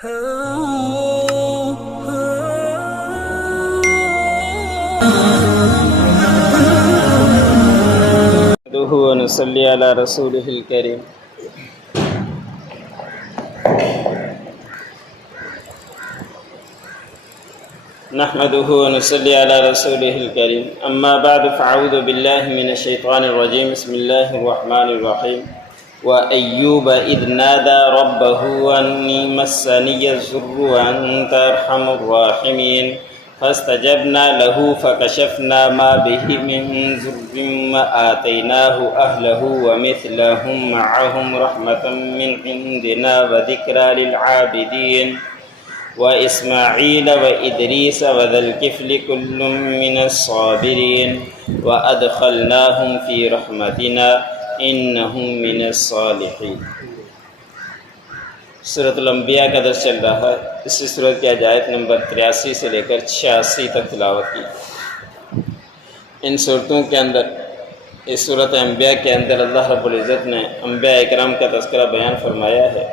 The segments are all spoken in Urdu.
ونصلي على رسوله الكريم نحمده ونصلي على رسوله الكريم أما بعد فأعوذ بالله من الشيطان الرجيم بسم الله الرحمن الرحيم وأيوب إذ نادى ربه أني مسني الضر وأنت أرحم الراحمين فاستجبنا له فكشفنا ما به من ضر وآتيناه أهله ومثلهم معهم رحمة من عندنا وذكرى للعابدين وإسماعيل وإدريس وذا الكفل كل من الصابرين وأدخلناهم في رحمتنا إنهم من الصالحين۔ سورۃ الانبیاء کا درس چل رہا ہے۔ اسی سورت کی آیت نمبر 83 سے لے کر 86 تک تلاوت کی۔ ان صورتوں کے اندر، اس سورۃ انبیاء کے اندر اللہ رب العزت نے انبیاء اکرام کا تذکرہ بیان فرمایا ہے۔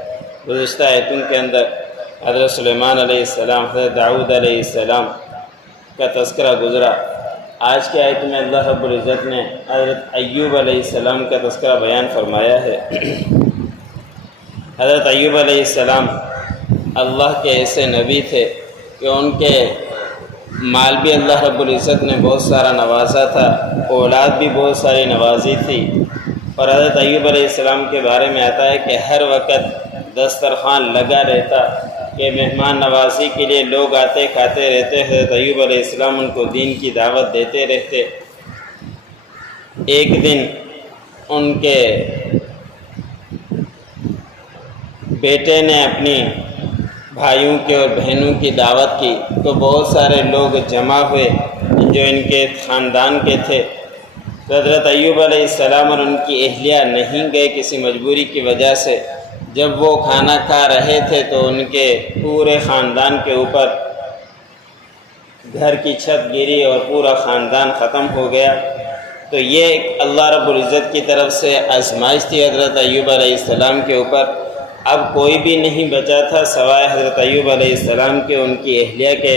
گزشتہ آیتوں کے اندر حضرت سلیمان علیہ السلام، حضرت داؤد علیہ السلام کا تذکرہ گزرا۔ آج کی آیت میں اللہ رب العزت نے حضرت ایوب علیہ السلام کا تذکرہ بیان فرمایا ہے۔ حضرت ایوب علیہ السلام اللہ کے ایسے نبی تھے کہ ان کے مال بھی اللہ رب العزت نے بہت سارا نوازا تھا، اولاد بھی بہت ساری نوازی تھی، اور حضرت ایوب علیہ السلام کے بارے میں آتا ہے کہ ہر وقت دسترخوان لگا رہتا کہ مہمان نوازی کے لیے لوگ آتے کھاتے رہتے۔ حضرت ایوب علیہ السلام ان کو دین کی دعوت دیتے رہتے۔ ایک دن ان کے بیٹے نے اپنی بھائیوں کے اور بہنوں کی دعوت کی تو بہت سارے لوگ جمع ہوئے جو ان کے خاندان کے تھے۔ تو حضرت ایوب علیہ السلام اور ان کی اہلیہ نہیں گئے کسی مجبوری کی وجہ سے۔ جب وہ کھانا کھا رہے تھے تو ان کے پورے خاندان کے اوپر گھر کی چھت گری اور پورا خاندان ختم ہو گیا۔ تو یہ ایک اللہ رب العزت کی طرف سے آزمائش تھی حضرت ایوب علیہ السلام کے اوپر۔ اب کوئی بھی نہیں بچا تھا سوائے حضرت ایوب علیہ السلام کے، ان کی اہلیہ کے،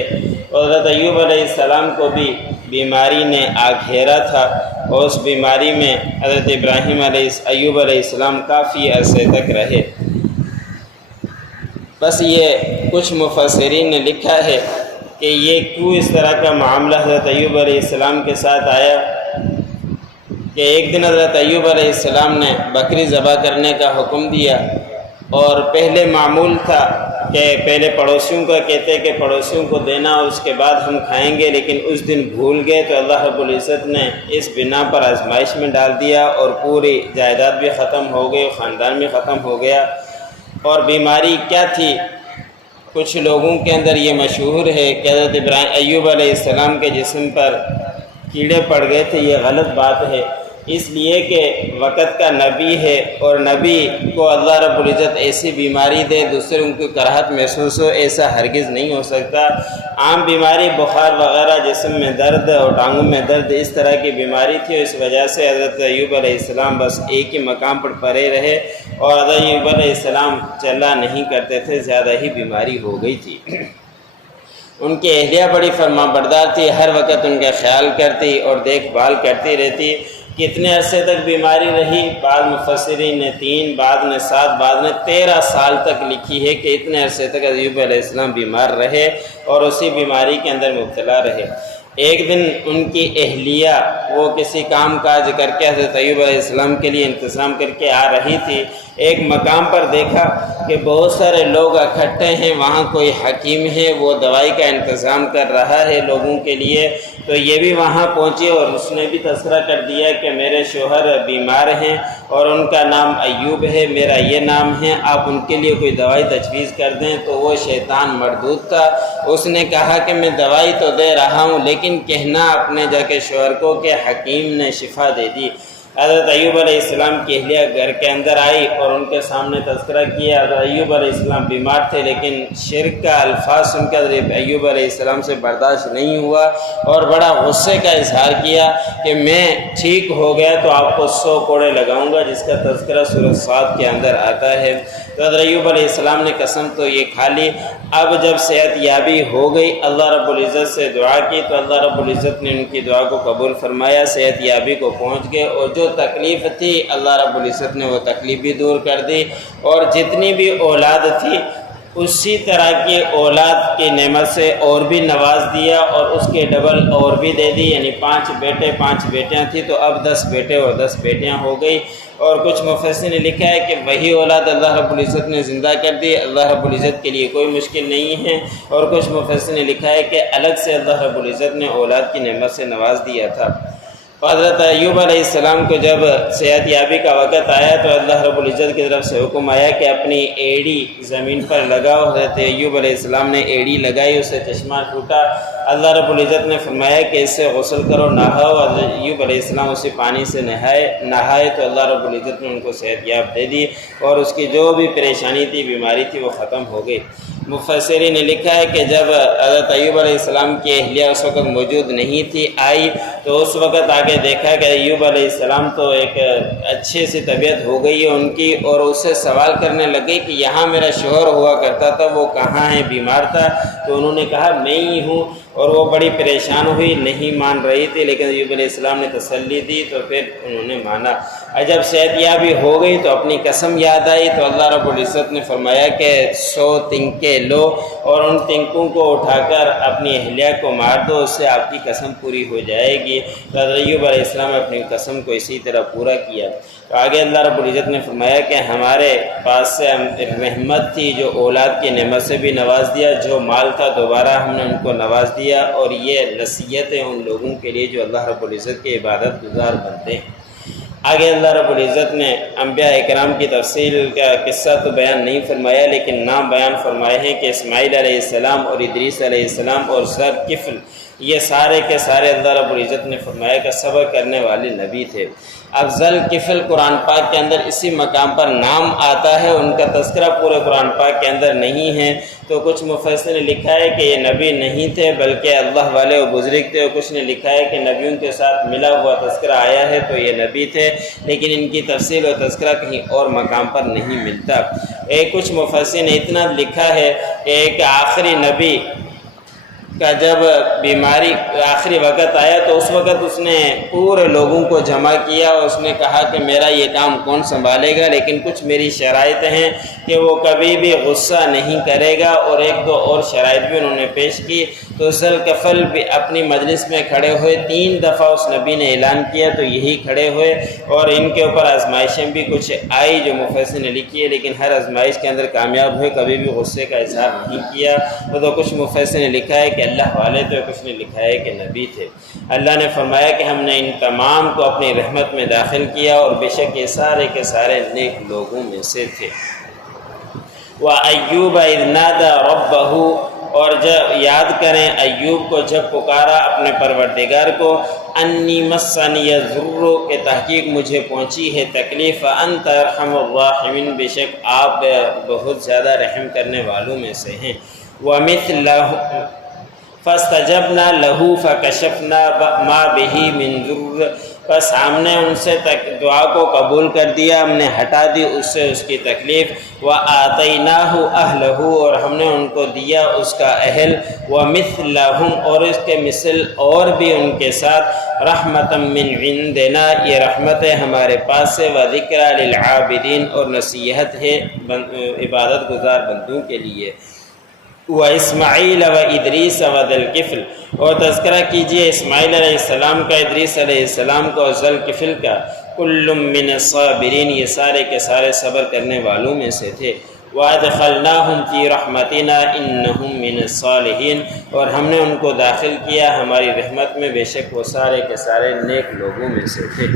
اور حضرت ایوب علیہ السلام کو بھی بیماری نے آ گھیرا تھا، اور اس بیماری میں حضرت ایوب علیہ السلام کافی عرصے تک رہے۔ بس یہ کچھ مفسرین نے لکھا ہے کہ یہ کیوں اس طرح کا معاملہ حضرت ایوب علیہ السلام کے ساتھ آیا کہ ایک دن حضرت ایوب علیہ السلام نے بکری ذبح کرنے کا حکم دیا، اور پہلے معمول تھا کہ پہلے پڑوسیوں کا کہتے کہ پڑوسیوں کو دینا اور اس کے بعد ہم کھائیں گے، لیکن اس دن بھول گئے تو اللہ رب العزت نے اس بنا پر آزمائش میں ڈال دیا اور پوری جائیداد بھی ختم ہو گئی، خاندان بھی ختم ہو گیا۔ اور بیماری کیا تھی؟ کچھ لوگوں کے اندر یہ مشہور ہے کہ حضرت ایوب علیہ السلام کے جسم پر کیڑے پڑ گئے تھے۔ یہ غلط بات ہے، اس لیے کہ وقت کا نبی ہے، اور نبی کو اللہ رب العزت ایسی بیماری دے دوسروں کو کراہت محسوس ہو، ایسا ہرگز نہیں ہو سکتا۔ عام بیماری بخار وغیرہ، جسم میں درد اور ٹانگوں میں درد، اس طرح کی بیماری تھی، اور اس وجہ سے حضرت ایوب علیہ السلام بس ایک ہی مقام پر پڑے رہے، اور حضرت ایوب علیہ السلام چلا نہیں کرتے تھے، زیادہ ہی بیماری ہو گئی تھی۔ ان کی اہلیہ بڑی فرما بردار تھی، ہر وقت ان کا خیال کرتی اور دیکھ بھال کرتی رہتی۔ کتنے عرصے تک بیماری رہی؟ بعض مفسرین نے 3، بعض نے 7، بعض نے 13 سال تک لکھی ہے کہ اتنے عرصے تک ایوب علیہ السلام بیمار رہے اور اسی بیماری کے اندر مبتلا رہے۔ ایک دن ان کی اہلیہ وہ کسی کام کاج کر کے حضرت ایوب علیہ السلام کے لیے انتظام کر کے آ رہی تھی۔ ایک مقام پر دیکھا کہ بہت سارے لوگ اکٹھے ہیں، وہاں کوئی حکیم ہے، وہ دوائی کا انتظام کر رہا ہے لوگوں کے لیے۔ تو یہ بھی وہاں پہنچے اور اس نے بھی تذکرہ کر دیا کہ میرے شوہر بیمار ہیں اور ان کا نام ایوب ہے، میرا یہ نام ہے، آپ ان کے لیے کوئی دوائی تجویز کر دیں۔ تو وہ شیطان مردود تھا، اس نے کہا کہ میں دوائی تو دے رہا ہوں، لیکن کہنا اپنے جا کے شوہر کو کہ حکیم نے شفا دے دی۔ حضرت ایوب علیہ السلام کی اہلیہ گھر کے اندر آئی اور ان کے سامنے تذکرہ کیا۔ حضرت ایوب علیہ السلام بیمار تھے، لیکن شرک کا الفاظ سن کر حضرت ایوب علیہ السلام سے برداشت نہیں ہوا اور بڑا غصے کا اظہار کیا کہ میں ٹھیک ہو گیا تو آپ کو 100 کوڑے لگاؤں گا، جس کا تذکرہ سورۃ صاد کے اندر آتا ہے۔ تو حضرت ایوب علیہ السلام نے قسم تو یہ کھا لی۔ اب جب صحت یابی ہو گئی، اللہ رب العزت سے دعا کی تو اللہ رب العزت نے ان کی دعا کو قبول فرمایا، صحت یابی کو پہنچ گئے، اور جو تکلیف تھی اللہ رب العزت نے وہ تکلیف بھی دور کر دی، اور جتنی بھی اولاد تھی اسی طرح کی اولاد کی نعمت سے اور بھی نواز دیا، اور اس کے ڈبل اور بھی دے دی، یعنی 5 بیٹے 5 بیٹیاں تھیں تو اب 10 بیٹے اور 10 بیٹیاں ہو گئی۔ اور کچھ مفسرین نے لکھا ہے کہ وہی اولاد اللہ رب العزت نے زندہ کر دی، اللہ رب العزت کے لیے کوئی مشکل نہیں ہے، اور کچھ مفسرین نے لکھا ہے کہ الگ سے اللہ رب العزت نے اولاد کی نعمت سے نواز دیا تھا۔ حضرت ایوب علیہ السلام کو جب صحت یابی کا وقت آیا تو اللہ رب العزت کی طرف سے حکم آیا کہ اپنی ایڑی زمین پر لگاؤ۔ حضرت ایوب علیہ السلام نے ایڑی لگائی، اسے چشمہ ٹوٹا، اللہ رب العزت نے فرمایا کہ اس سے غسل کرو، نہاؤ۔ حضرت ایوب علیہ السلام اسی پانی سے نہائے تو اللہ رب العزت نے ان کو صحت یاب دے دی، اور اس کی جو بھی پریشانی تھی، بیماری تھی، وہ ختم ہو گئی۔ مفسرین نے لکھا ہے کہ جب حضرت ایوب علیہ السلام کی اہلیہ اس وقت موجود نہیں تھی، آئی تو اس وقت آگے دیکھا کہ ایوب علیہ السلام تو ایک اچھی سی طبیعت ہو گئی ہے ان کی، اور اس سے سوال کرنے لگے کہ یہاں میرا شوہر ہوا کرتا تھا، وہ کہاں ہے، بیمار تھا؟ تو انہوں نے کہا میں ہی ہوں، اور وہ بڑی پریشان ہوئی، نہیں مان رہی تھی، لیکن ایوب علیہ السلام نے تسلی دی تو پھر انہوں نے مانا۔ جب صحت یابی ہو گئی تو اپنی قسم یاد آئی تو اللہ رب العزت نے فرمایا کہ 100 تنکے لو اور ان تنکوں کو اٹھا کر اپنی اہلیہ کو مار دو، اس سے آپ کی قسم پوری ہو جائے گی۔ تو حضرت ایوب علیہ السلام نے اپنی قسم کو اسی طرح پورا کیا۔ تو آگے اللہ رب العزت نے فرمایا کہ ہمارے پاس سے رحمت تھی، جو اولاد کی نعمت سے بھی نواز دیا، جو مال تھا دوبارہ ہم نے ان کو نواز دیا، اور یہ نصیحت ہے ان لوگوں کے لیے جو اللہ رب العزت کے عبادت گزار بنتے ہیں۔ آگے اللہ رب العزت نے انبیاء اکرام کی تفصیل کا قصہ تو بیان نہیں فرمایا، لیکن نام بیان فرمائے ہیں کہ اسماعیل علیہ السلام اور ادریس علیہ السلام اور ذوالکفل، یہ سارے کے سارے اللہ رب العزت نے فرمایا کہ صبر کرنے والے نبی تھے۔ اب ذوالکفل قرآن پاک کے اندر اسی مقام پر نام آتا ہے، ان کا تذکرہ پورے قرآن پاک کے اندر نہیں ہے، تو کچھ مفسرین نے لکھا ہے کہ یہ نبی نہیں تھے بلکہ اللہ والے و بزرگ تھے، اور کچھ نے لکھا ہے کہ نبیوں کے ساتھ ملا ہوا تذکرہ آیا ہے تو یہ نبی تھے، لیکن ان کی تفصیل و تذکرہ کہیں اور مقام پر نہیں ملتا۔ کچھ مفسرین نے اتنا لکھا ہے کہ ایک آخری نبی کا جب بیماری آخری وقت آیا تو اس وقت اس نے پورے لوگوں کو جمع کیا، اور اس نے کہا کہ میرا یہ کام کون سنبھالے گا، لیکن کچھ میری شرائط ہیں کہ وہ کبھی بھی غصہ نہیں کرے گا، اور 1-2 اور شرائط بھی انہوں نے پیش کی۔ تو ذوالکفل بھی اپنی مجلس میں کھڑے ہوئے، 3 دفعہ اس نبی نے اعلان کیا تو یہی کھڑے ہوئے، اور ان کے اوپر آزمائشیں بھی کچھ آئی جو مفسرین نے لکھی ہے، لیکن ہر آزمائش کے اندر کامیاب ہوئے، کبھی بھی غصے کا اظہار نہیں کیا۔ تو کچھ مفسرین نے لکھا ہے کہ اللہ والے تھے، کچھ نے لکھا ہے کہ نبی تھے۔ اللہ نے فرمایا کہ ہم نے ان تمام کو اپنی رحمت میں داخل کیا، اور بے شک یہ سارے کے سارے نیک لوگوں میں سے تھے۔ وَأَيُّوبَ إِذْ نَادَى رَبَّهُ، اور جب یاد کریں ایوب کو جب پکارا اپنے پروردگار کو، انی مسنی الضر، کہ تحقیق مجھے پہنچی ہے تکلیف، انت ارحم الراحمین، بے شک آپ بہت زیادہ رحم کرنے والوں میں سے ہیں۔ وَمِثْلَهُ فَاسْتَجَبْنَا لَهُ فَكَشَفْنَا مَا بِهِ مِنْ ضُرٍّ، بس ہم نے ان سے دعا کو قبول کر دیا، ہم نے ہٹا دی اس سے اس کی تکلیف۔ وَآتَيْنَاهُ أَهْلَهُ، اور ہم نے ان کو دیا اس کا اہل، وَمِثْلَهُمْ، اور اس کے مثل اور بھی ان کے ساتھ، رحمةً مِّنْ عِنْدِنَا، یہ رحمت ہے ہمارے پاس سے، وَذِكْرَىٰ لِلْعَابِدِينَ، اور نصیحت ہے عبادت گزار بندوں کے لیے۔ وَإِسْمَعِيلَ وَإِدْرِيسَ وَذَوالْكِفْلِ، اور تذکرہ کیجئے اسماعیل علیہ السلام کا، ادریس علیہ السلام کا، اور ذوالکفل کا۔ كُلٌّ مِّنَ الصَّابِرِينَ، یہ سارے کے سارے صبر کرنے والوں میں سے تھے۔ وَأَدْخَلْنَاهُمْ فِي رَحْمَتِنَا إِنَّهُمْ مِنَ الصَّالِحِينَ، اور ہم نے ان کو داخل کیا ہماری رحمت میں، بے شک وہ سارے کے سارے نیک لوگوں میں سے تھے۔